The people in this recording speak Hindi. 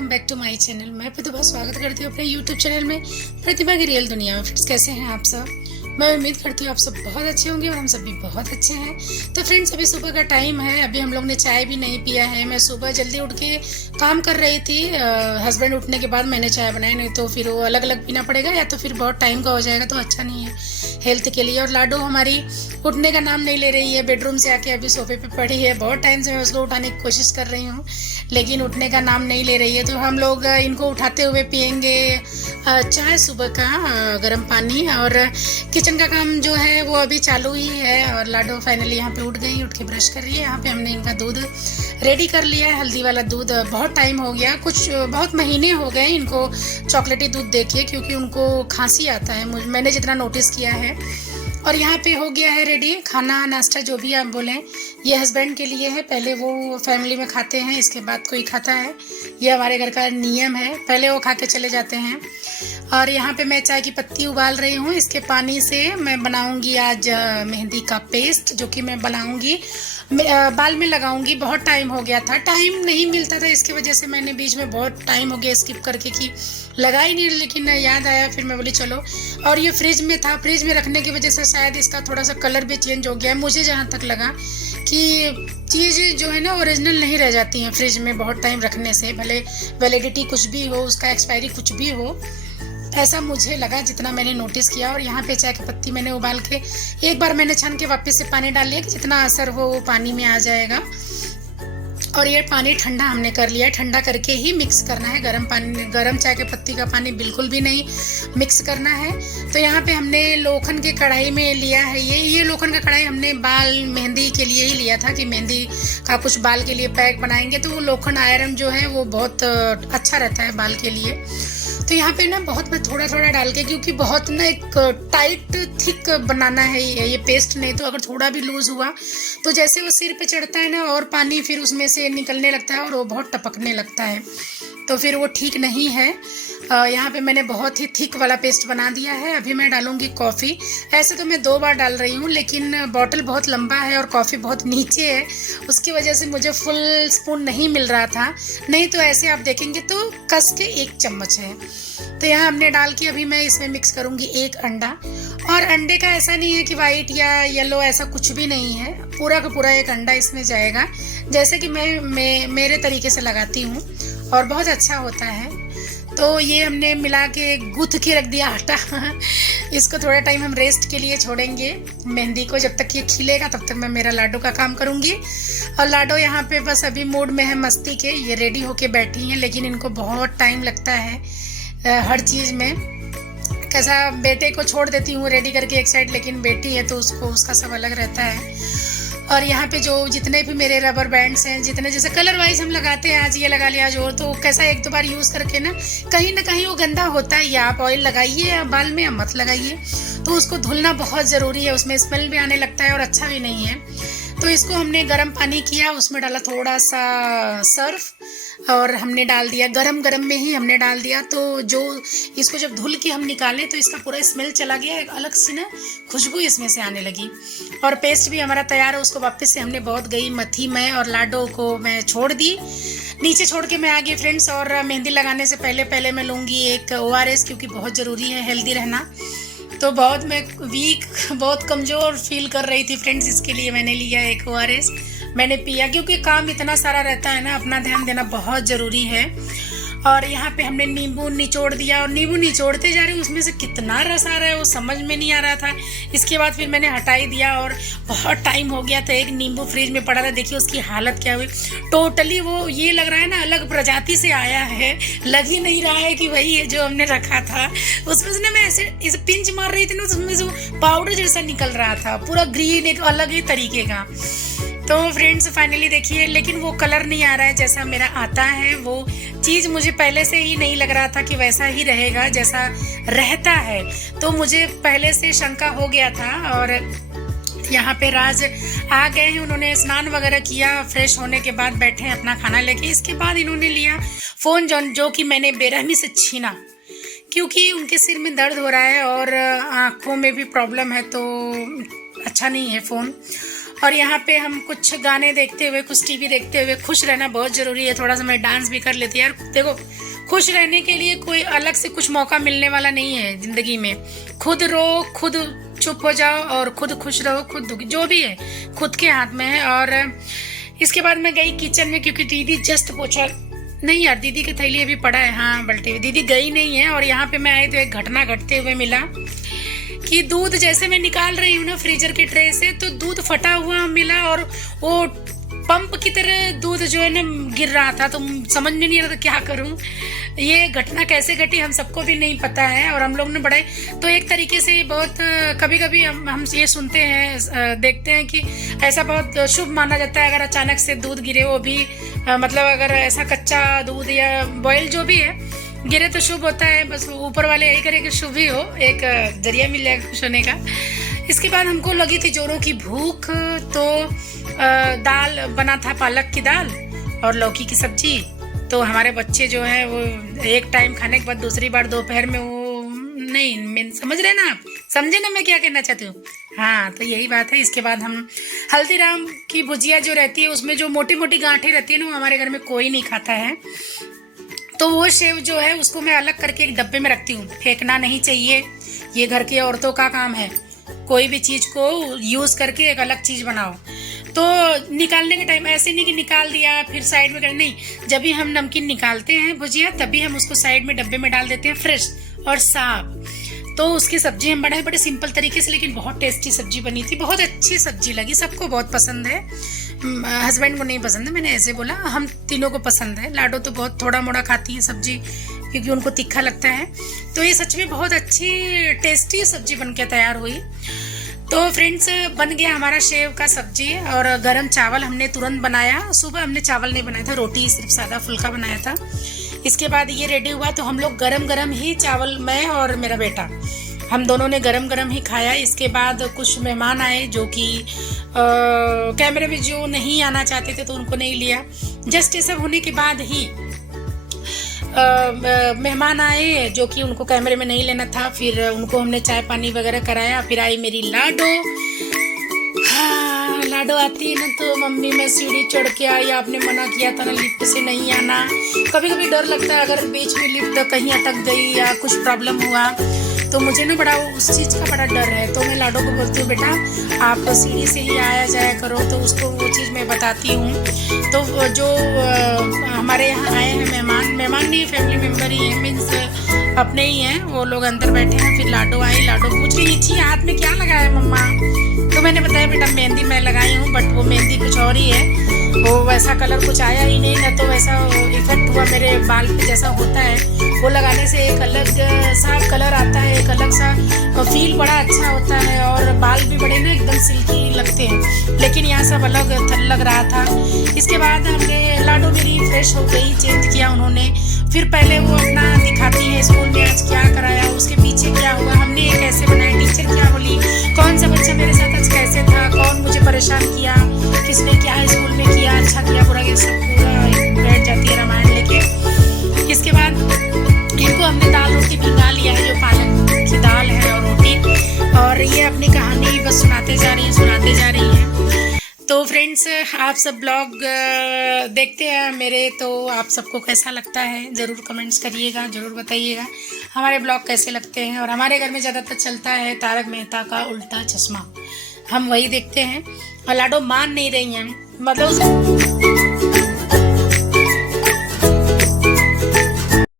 Welcome back to my channel. मैं प्रतिभा स्वागत करती हूँ अपने यूट्यूब चैनल में प्रतिभा की रियल दुनिया में। फ्रेंड्स, कैसे हैं आप सब? मैं उम्मीद करती हूँ आप सब बहुत अच्छे होंगे और हम सब भी बहुत अच्छे हैं। तो फ्रेंड्स, अभी सुबह का टाइम है, अभी हम लोग ने चाय भी नहीं पिया है। मैं सुबह जल्दी उठ के काम कर रही थी। हस्बैंड उठने के बाद मैंने चाय बनाई, नहीं तो फिर वो अलग अलग पीना पड़ेगा या तो फिर बहुत टाइम का हो जाएगा, तो अच्छा नहीं है हेल्थ के लिए। और लाडो हमारी उठने का नाम नहीं ले रही है, बेडरूम से आके अभी सोफे पे पड़ी है। बहुत टाइम से मैं उसको उठाने की कोशिश कर रही हूँ लेकिन उठने का नाम नहीं ले रही है। तो हम लोग इनको उठाते हुए पियेंगे चाय सुबह का, गर्म पानी। और किचन का काम जो है वो अभी चालू ही है। और लाडो फाइनली यहाँ पे उठ गई, उठ के ब्रश कर रही है। यहाँ पे हमने इनका दूध रेडी कर लिया है, हल्दी वाला दूध। बहुत टाइम हो गया, बहुत महीने हो गए इनको चॉकलेटी दूध देखिए, क्योंकि उनको खांसी आता है, मैंने जितना नोटिस किया है। और यहाँ पे हो गया है रेडी खाना नाश्ता, जो भी आप बोलें। ये हस्बैंड के लिए है, पहले वो फैमिली में खाते हैं, इसके बाद कोई खाता है। ये हमारे घर का नियम है, पहले वो खा के चले जाते हैं। और यहाँ पे मैं चाय की पत्ती उबाल रही हूँ। इसके पानी से मैं बनाऊंगी आज मेहंदी का पेस्ट, जो कि मैं बनाऊंगी बाल में लगाऊंगी। बहुत टाइम हो गया था, टाइम नहीं मिलता था, इसकी वजह से मैंने बीच में बहुत टाइम हो गया स्किप करके कि लगा ही नहीं, लेकिन याद आया, फिर मैं बोली चलो। और ये फ्रिज में था, फ्रिज में रखने की वजह से शायद इसका थोड़ा सा कलर भी चेंज हो गया। मुझे जहाँ तक लगा कि चीज़ जो है ना ओरिजिनल नहीं रह जाती हैं फ्रिज में बहुत टाइम रखने से, भले वैलिडिटी कुछ भी हो, उसका एक्सपायरी कुछ भी हो, ऐसा मुझे लगा जितना मैंने नोटिस किया। और यहाँ पे चाय की पत्ती मैंने उबाल के एक बार मैंने छान के वापस से पानी डाल लिया कि जितना असर हो वो पानी में आ जाएगा। और ये पानी ठंडा हमने कर लिया, ठंडा करके ही मिक्स करना है। गर्म पानी, गर्म चाय की पत्ती का पानी बिल्कुल भी नहीं मिक्स करना है। तो यहाँ पे हमने लोखंड के कढ़ाई में लिया है। ये लोखंड का कढ़ाई हमने बाल मेहंदी के लिए ही लिया था कि मेहंदी का कुछ बाल के लिए पैक बनाएंगे, तो वो लोखंड आयरन जो है वो बहुत अच्छा रहता है बाल के लिए। तो यहाँ पे ना बहुत मैं थोड़ा थोड़ा डाल के, क्योंकि बहुत ना एक टाइट थिक बनाना है ये पेस्ट, नहीं तो अगर थोड़ा भी लूज हुआ तो जैसे वो सिर पे चढ़ता है ना और पानी फिर उसमें से निकलने लगता है और वो बहुत टपकने लगता है, तो फिर वो ठीक नहीं है। यहाँ पे मैंने बहुत ही थिक वाला पेस्ट बना दिया है। अभी मैं डालूंगी कॉफ़ी। ऐसे तो मैं 2 बार डाल रही हूँ, लेकिन बॉटल बहुत लंबा है और कॉफ़ी बहुत नीचे है, उसकी वजह से मुझे फुल स्पून नहीं मिल रहा था। नहीं तो ऐसे आप देखेंगे तो कस के 1 चम्मच है। तो यहाँ हमने डाल के अभी मैं इसमें मिक्स करूँगी 1 अंडा। और अंडे का ऐसा नहीं है कि वाइट या येलो, ऐसा कुछ भी नहीं है, पूरा का पूरा 1 अंडा इसमें जाएगा, जैसे कि मैं मेरे तरीके से लगाती हूँ, और बहुत अच्छा होता है। तो ये हमने मिला के गूँथ के रख दिया आटा। इसको थोड़ा टाइम हम रेस्ट के लिए छोड़ेंगे मेहंदी को, जब तक ये खिलेगा तब तक मैं मेरा लाडो का काम करूँगी। और लाडो यहाँ पे बस अभी मूड में है मस्ती के, ये रेडी होके बैठी हैं, लेकिन इनको बहुत टाइम लगता है हर चीज़ में। कैसा बेटे को छोड़ देती हूँ रेडी करके एक साइड, लेकिन बेटी है तो उसको उसका सब अलग रहता है। और यहाँ पे जो जितने भी मेरे रबर बैंड्स हैं, जितने जैसे कलर वाइज हम लगाते हैं, आज ये लगा लिया आज और, तो कैसा 1-2 बार यूज़ करके ना कहीं वो गंदा होता है। या आप ऑयल लगाइए या बाल में, या मत लगाइए, तो उसको धुलना बहुत ज़रूरी है। उसमें स्मेल भी आने लगता है और अच्छा भी नहीं है। तो इसको हमने गर्म पानी किया, उसमें डाला थोड़ा सा सर्फ और हमने डाल दिया, गरम गरम में ही हमने डाल दिया। तो जो इसको जब धुल के हम निकाले तो इसका पूरा स्मेल चला गया, एक अलग सी ना खुशबू इसमें से आने लगी। और पेस्ट भी हमारा तैयार है। उसको वापस से हमने बहुत गई मथी में, और लाडो को मैं छोड़ दी, नीचे छोड़ के मैं आ गई फ्रेंड्स। और मेहंदी लगाने से पहले मैं लूँगी एक ORS, क्योंकि बहुत ज़रूरी है हेल्दी रहना। तो बहुत मैं वीक, बहुत कमज़ोर फील कर रही थी फ्रेंड्स, इसके लिए मैंने लिया एक ORS, मैंने पिया, क्योंकि काम इतना सारा रहता है ना, अपना ध्यान देना बहुत ज़रूरी है। और यहाँ पे हमने नींबू निचोड़ दिया, और नींबू निचोड़ते जा रही हूँ, उसमें से कितना रस आ रहा है वो समझ में नहीं आ रहा था। इसके बाद फिर मैंने हटा ही दिया, और बहुत टाइम हो गया था। एक नींबू फ्रिज में पड़ा था, देखिए उसकी हालत क्या हुई। टोटली वो ये लग रहा है ना अलग प्रजाति से आया है, लग ही नहीं रहा है कि वही है जो हमने रखा था। उसमें से ना मैं ऐसे पिंच मार रही थी ना, उसमें से पाउडर जैसा निकल रहा था, पूरा ग्रीन, एक अलग ही तरीके का। तो फ्रेंड्स फाइनली देखिए, लेकिन वो कलर नहीं आ रहा है जैसा मेरा आता है। वो चीज़ मुझे पहले से ही नहीं लग रहा था कि वैसा ही रहेगा जैसा रहता है, तो मुझे पहले से शंका हो गया था। और यहाँ पे राज आ गए हैं, उन्होंने स्नान वगैरह किया, फ्रेश होने के बाद बैठे हैं अपना खाना लेके। इसके बाद इन्होंने लिया फ़ोन, जो कि मैंने बेरहमी से छीना, क्योंकि उनके सिर में दर्द हो रहा है और आँखों में भी प्रॉब्लम है, तो अच्छा नहीं है फ़ोन। और यहाँ पे हम कुछ गाने देखते हुए, कुछ टीवी देखते हुए खुश रहना बहुत ज़रूरी है। थोड़ा सा मैं डांस भी कर लेती यार। देखो, खुश रहने के लिए कोई अलग से कुछ मौका मिलने वाला नहीं है ज़िंदगी में। खुद रो, खुद चुप हो जाओ और खुद खुश रहो, खुद दुखी, जो भी है खुद के हाथ में है। और इसके बाद मैं गई किचन में, क्योंकि दीदी जस्ट पोछा नहीं यार, दीदी की थैली अभी पड़ा है, हाँ बल्टे हुए, दीदी गई नहीं है। और यहाँ पे मैं आई तो एक घटना घटते हुए मिला कि दूध जैसे मैं निकाल रही हूँ ना फ्रीजर की ट्रे से, तो दूध फटा हुआ मिला और वो पंप की तरह दूध जो है ना गिर रहा था। तो समझ में नहीं आ रहा था क्या करूँ। ये घटना कैसे घटी हम सबको भी नहीं पता है। और हम लोग ने बड़े, तो एक तरीके से बहुत कभी कभी हम ये सुनते हैं, देखते हैं कि ऐसा बहुत शुभ माना जाता है अगर अचानक से दूध गिरे, वो भी मतलब अगर ऐसा कच्चा दूध या बॉयल जो भी है गिरे तो शुभ होता है। बस ऊपर वाले यही करे कि शुभ ही हो, एक जरिया मिल जाएगा खुश होने का। इसके बाद हमको लगी थी जोरों की भूख, तो दाल बना था, पालक की दाल और लौकी की सब्जी। तो हमारे बच्चे जो है वो एक टाइम खाने के बाद दूसरी बार दोपहर में वो नहीं, मैं समझ रहे ना आप, समझे ना मैं क्या कहना चाहती हूँ। हाँ, तो यही बात है। इसके बाद हम हल्दीराम की भुजिया जो रहती है उसमें जो मोटी मोटी गांठें रहती है ना, वो हमारे घर में कोई नहीं खाता है। तो वो सेव जो है उसको मैं अलग करके एक डब्बे में रखती हूँ, फेंकना नहीं चाहिए। ये घर की औरतों का काम है, कोई भी चीज़ को यूज़ करके एक अलग चीज़ बनाओ। तो निकालने के टाइम ऐसे नहीं कि निकाल दिया फिर साइड में कर, नहीं, जब भी हम नमकीन निकालते हैं भुजिया तभी हम उसको साइड में डब्बे में डाल देते हैं, फ्रेश और साफ। तो उसकी सब्जी हम बनाए बड़े सिंपल तरीके से, लेकिन बहुत टेस्टी सब्जी बनी थी, बहुत अच्छी सब्जी लगी, सबको बहुत पसंद है। हस्बैंड को नहीं पसंद है, मैंने ऐसे बोला, हम तीनों को पसंद है। लाडो तो बहुत थोड़ा मोड़ा खाती है सब्जी, क्योंकि उनको तीखा लगता है। तो ये सच में बहुत अच्छी टेस्टी सब्जी बन के तैयार हुई। तो फ्रेंड्स, बन गया हमारा सेव का सब्जी और गरम चावल हमने तुरंत बनाया। सुबह हमने चावल नहीं बनाया था, रोटी सिर्फ सादा फुल्का बनाया था। इसके बाद ये रेडी हुआ तो हम लोग गरम गरम ही चावल, मैं और मेरा बेटा, हम दोनों ने गरम गरम ही खाया। इसके बाद कुछ मेहमान आए जो कि कैमरे में जो नहीं आना चाहते थे तो उनको नहीं लिया। जस्ट ये सब होने के बाद ही मेहमान आए जो कि उनको कैमरे में नहीं लेना था। फिर उनको हमने चाय पानी वगैरह कराया। फिर आई मेरी लाडो। हाँ, लाडो आती है ना तो मम्मी मैं सीढ़ी चढ़ के आई, आपने मना किया था ना लिफ्ट से नहीं आना। कभी कभी डर लगता है अगर बीच में लिफ्ट कहीं अटक गई या कुछ प्रॉब्लम हुआ तो मुझे ना बड़ा उस चीज़ का बड़ा डर है। तो मैं लाडो को बोलती हूँ, बेटा आप सीढ़ी से ही आया जाया करो, तो उसको वो चीज़ मैं बताती हूँ। तो जो हमारे यहाँ आए हैं मेहमान नहीं, फैमिली मेम्बर ही हैं, मीन्स अपने ही हैं, वो लोग अंदर बैठे हैं। फिर लाडो आई, लाडो पूछ रही है हाथ में क्या लगाया है मम्मा। तो मैंने बताया बेटा मेहंदी मैं लगाई हूँ, बट वो मेहंदी कुछ और ही है, वो वैसा कलर कुछ आया ही नहीं, ना तो वैसा इफेक्ट हुआ मेरे बाल पे जैसा होता है। वो लगाने से एक अलग सा कलर आता है, एक अलग सा फील बड़ा अच्छा होता है और बाल भी बड़े ना एकदम सिल्की लगते हैं, लेकिन यहाँ सब अलग लग रहा था। इसके बाद हमने लाडो मेरी फ्रेश हो गई, चेंज किया उन्होंने। फिर पहले वो अपना दिखाती है स्कूल में आज क्या कराया, उसके पीछे क्या हुआ, हमने ये कैसे बनाया, टीचर क्या बोली, कौन सा बच्चा मेरे साथ आज कैसे था, कौन मुझे परेशान किया, किसने क्या स्कूल में किया, अच्छा किया बुरा किया, सब पूरा बैठ जाती है रामायण लेके। इसके बाद इनको हमने दाल रोटी भिंगा लिया है, जो पालक की दाल है और रोटी, और ये अपनी कहानी बस सुनाते जा रही हैं। तो फ्रेंड्स, आप सब ब्लॉग देखते हैं मेरे, तो आप सबको कैसा लगता है ज़रूर कमेंट्स करिएगा, ज़रूर बताइएगा हमारे ब्लॉग कैसे लगते हैं। और हमारे घर में ज़्यादातर चलता है तारक मेहता का उल्टा चश्मा, हम वही देखते हैं। और लाडो मान नहीं रही हैं, मतलब